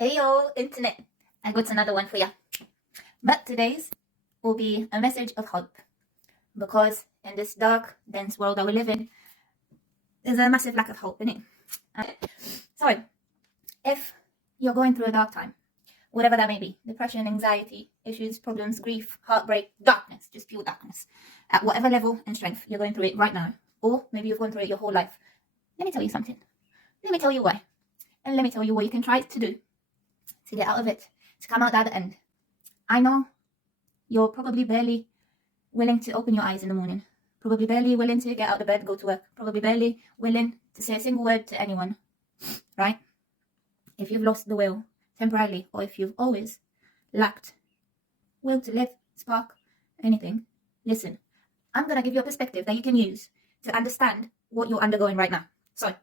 Hey yo, internet. I got another one for ya. But today's will be a message of hope. Because in this dark, dense world that we live in, there's a massive lack of hope in it. So, if you're going through a dark time, whatever that may be, depression, anxiety, issues, problems, grief, heartbreak, darkness, just pure darkness, at whatever level and strength you're going through it right now, or maybe you've gone through it your whole life, let me tell you something. Let me tell you why. And let me tell you what you can try to do to get out of it, to come out the other end. I know you're probably barely willing to open your eyes in the morning, probably barely willing to get out of bed, go to work, probably barely willing to say a single word to anyone, right? If you've lost the will temporarily, or if you've always lacked will to live, spark, anything, listen, I'm going to give you a perspective that you can use to understand what you're undergoing right now. So,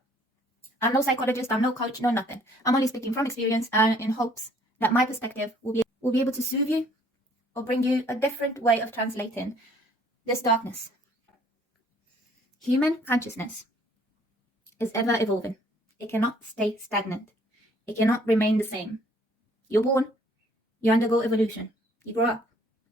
I'm no psychologist, I'm no coach, no nothing. I'm only speaking from experience and in hopes that my perspective will be able to soothe you or bring you a different way of translating this darkness. Human consciousness is ever evolving. It cannot stay stagnant. It cannot remain the same. You're born, you undergo evolution, you grow up,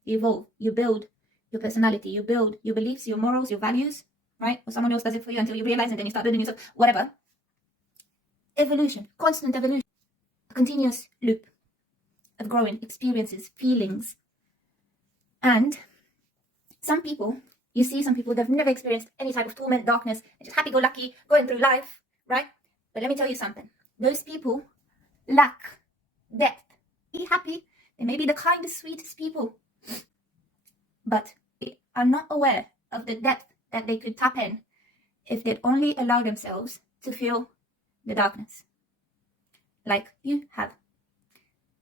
you evolve, you build your personality, you build your beliefs, your morals, your values, right? Or someone else does it for you until you realize and then you start building yourself, whatever. Evolution, constant evolution, a continuous loop of growing experiences, feelings. And some people, you see some people, they've never experienced any type of torment, darkness, they're just happy-go-lucky, going through life, right? But let me tell you something. Those people lack depth. Be happy. They may be the kindest, sweetest people, but they are not aware of the depth that they could tap in if they'd only allow themselves to feel the darkness, like you have,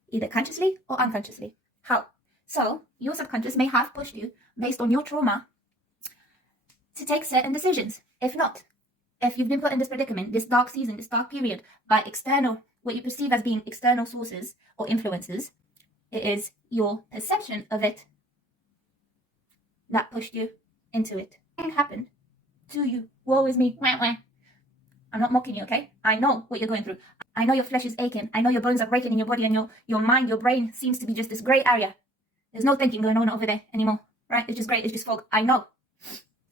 either consciously or unconsciously. How? So, your subconscious may have pushed you, based on your trauma, to take certain decisions. If not, if you've been put in this predicament, this dark season, this dark period, by external, what you perceive as being external sources or influences, it is your perception of it that pushed you into it. It happened to you. Woe is me. Wah, wah. I'm not mocking you, okay? I know what you're going through. I know your flesh is aching. I know your bones are breaking in your body, and your mind, your brain seems to be just this grey area. There's no thinking going on over there anymore, right? It's just grey, it's just fog. I know.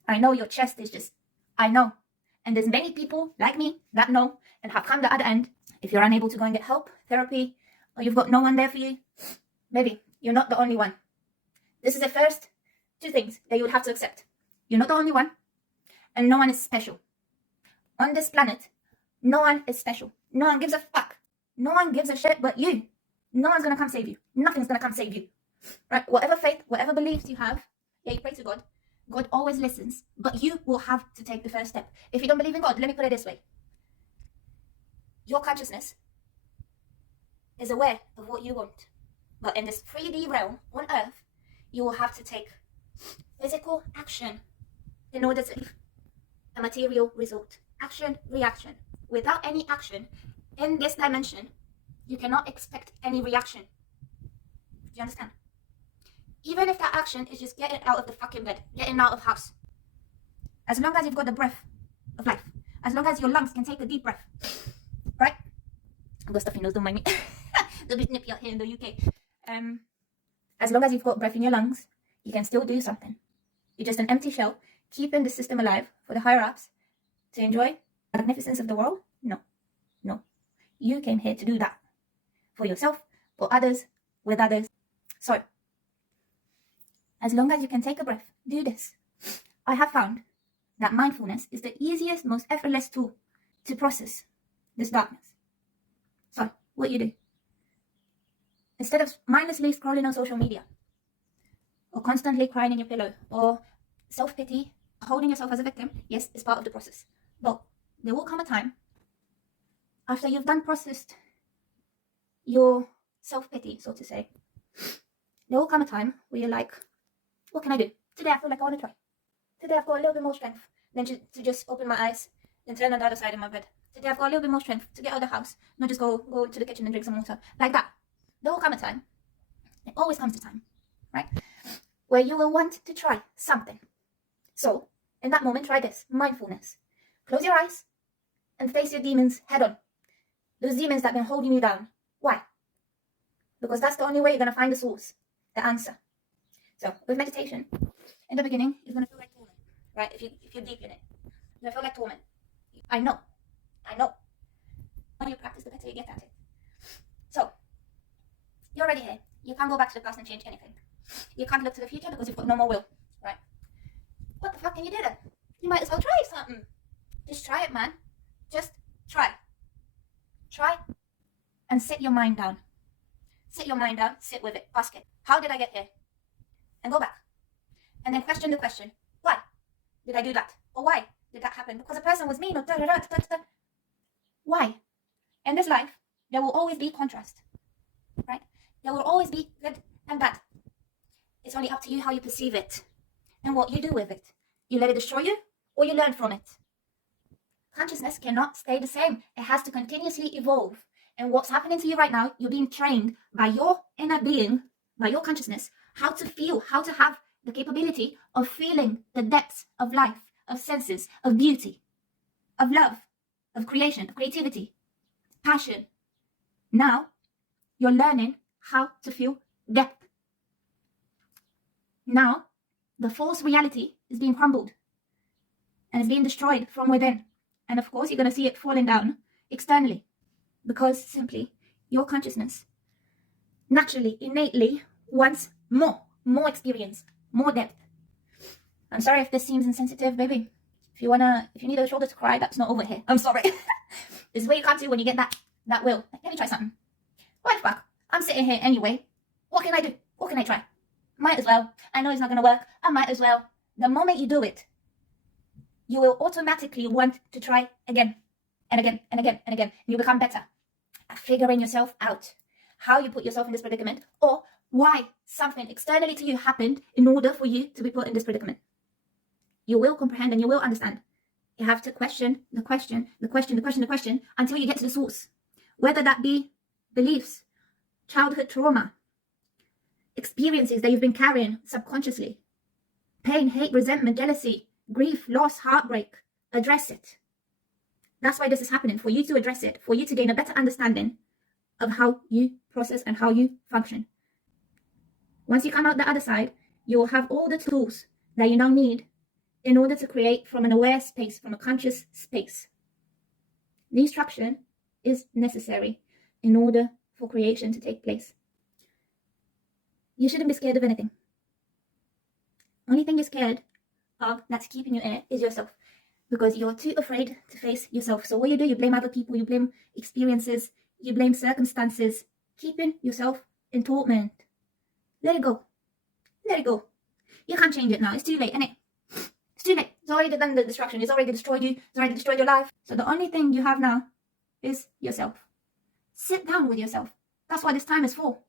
I know your chest is just, I know. And there's many people like me that know and have come the other end. If you're unable to go and get help, therapy, or you've got no one there for you, maybe you're not the only one. This is the first two things that you would have to accept. You're not the only one, and no one is special. On this planet, no one is special. No one gives a fuck. No one gives a shit but you. No one's going to come save you. Nothing's going to come save you. Right? Whatever faith, whatever beliefs you have, yeah, you pray to God. God always listens. But you will have to take the first step. If you don't believe in God, let me put it this way. Your consciousness is aware of what you want. But in this 3D realm on Earth, you will have to take physical action in order to achieve a material result. Action, reaction. Without any action in this dimension, you cannot expect any reaction. Do you understand? Even if that action is just getting out of the fucking bed, getting out of house. As long as you've got the breath of life, as long as your lungs can take a deep breath, right? I've got stuffy nose, don't mind me. They'll be nippy out here in the UK. As long as you've got breath in your lungs, you can still do something. You're just an empty shell, keeping the system alive for the higher ups to enjoy the magnificence of the world? No. You came here to do that. For yourself, for others, with others. So, as long as you can take a breath, do this. I have found that mindfulness is the easiest, most effortless tool to process this darkness. So, what you do? Instead of mindlessly scrolling on social media, or constantly crying in your pillow, or self-pity, holding yourself as a victim, yes, it's part of the process. But there will come a time, after you've done processed your self-pity, so to say, there will come a time where you're like, what can I do? Today I feel like I want to try. Today I've got a little bit more strength than to just open my eyes and turn on the other side of my bed. Today I've got a little bit more strength to get out of the house, not just go to the kitchen and drink some water. Like that. There will come a time, it always comes a time, right, where you will want to try something. So, in that moment, try this, mindfulness. Close your eyes and face your demons head on. Those demons that have been holding you down. Why? because that's the only way you're going to find the source, the answer. So with meditation, in the beginning, it's going to feel like torment, right? If you're deep in it, it's going to feel like torment. I know. The more you practice, the better you get at it. So you're already here. You can't go back to the past and change anything. You can't look to the future because you've got no more will, right? What the fuck can you do then? You might as well try something. Just try it, man. Just try. Try and sit your mind down. Sit your mind down, sit with it, ask it, how did I get here? And go back. And then question the question, why did I do that? Or why did that happen? Because a person was mean or Why? In this life, there will always be contrast, right? There will always be good and bad. It's only up to you how you perceive it and what you do with it. You let it destroy you or you learn from it. Consciousness cannot stay the same. It has to continuously evolve. And what's happening to you right now, you're being trained by your inner being, by your consciousness, how to feel, how to have the capability of feeling the depths of life, of senses, of beauty, of love, of creation, of creativity, passion. Now, you're learning how to feel depth. Now, the false reality is being crumbled and is being destroyed from within. And of course, you're going to see it falling down externally because simply your consciousness naturally, innately wants more experience, more depth. I'm sorry if this seems insensitive, baby. If you need a shoulder to cry, that's not over here. I'm sorry. This is what you can't do when you get that will. Like, let me try something. Why the fuck? I'm sitting here anyway. What can I do? What can I try? Might as well. I know it's not going to work. I might as well. The moment you do it, you will automatically want to try again and again and again and again. And you become better at figuring yourself out, how you put yourself in this predicament, or why something externally to you happened in order for you to be put in this predicament. You will comprehend and you will understand. You have to question the question until you get to the source. Whether that be beliefs, childhood trauma, experiences that you've been carrying subconsciously, pain, hate, resentment, jealousy, grief, loss, heartbreak, address it. That's why this is happening, for you to address it, for you to gain a better understanding of how you process and how you function. Once you come out the other side, you will have all the tools that you now need in order to create from an aware space, from a conscious space. The instruction is necessary in order for creation to take place. You shouldn't be scared of anything. Only thing you're scared of that's keeping you in it is yourself, because you're too afraid to face yourself. So what you do, you blame other people, you blame experiences, you blame circumstances, keeping yourself in torment. Let it go. Let it go. You can't change it now. It's too late, innit? It's too late. It's already done the destruction. It's already destroyed you. It's already destroyed your life. So the only thing you have now is yourself. Sit down with yourself. That's what this time is for.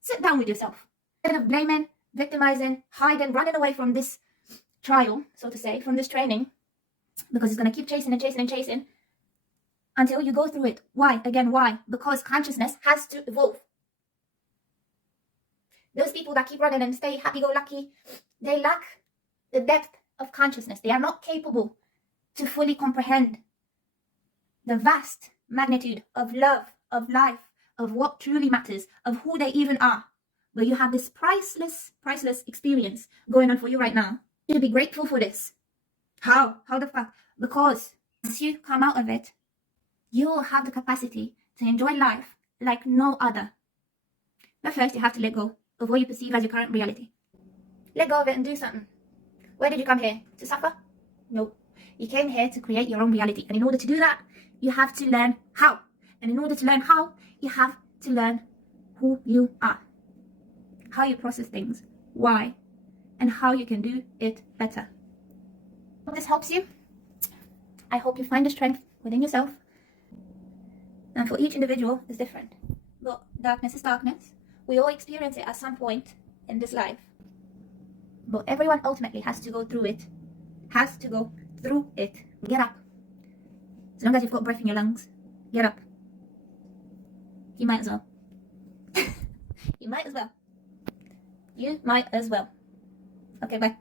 Sit down with yourself. Instead of blaming, victimizing, hiding, running away from this trial, so to say, from this training, because it's going to keep chasing and chasing and chasing until you go through it. Why? Again, why? Because consciousness has to evolve. Those people that keep running and stay happy-go-lucky, they lack the depth of consciousness. They are not capable to fully comprehend the vast magnitude of love, of life, of what truly matters, of who they even are. But you have this priceless experience going on for you right now. You should be grateful for this. How? How the fuck? Because once you come out of it, you will have the capacity to enjoy life like no other. But first, you have to let go of what you perceive as your current reality. Let go of it and do something. Where did you come here? To suffer? No. You came here to create your own reality. And in order to do that, you have to learn how. And in order to learn how, you have to learn who you are. How you process things, why, and how you can do it better. Hope this helps you. I hope you find the strength within yourself. And for each individual, it's different. But darkness is darkness. We all experience it at some point in this life. But everyone ultimately has to go through it. Has to go through it. Get up. As long as you've got breath in your lungs, get up. You might as well. You might as well. You might as well. Okay, bye.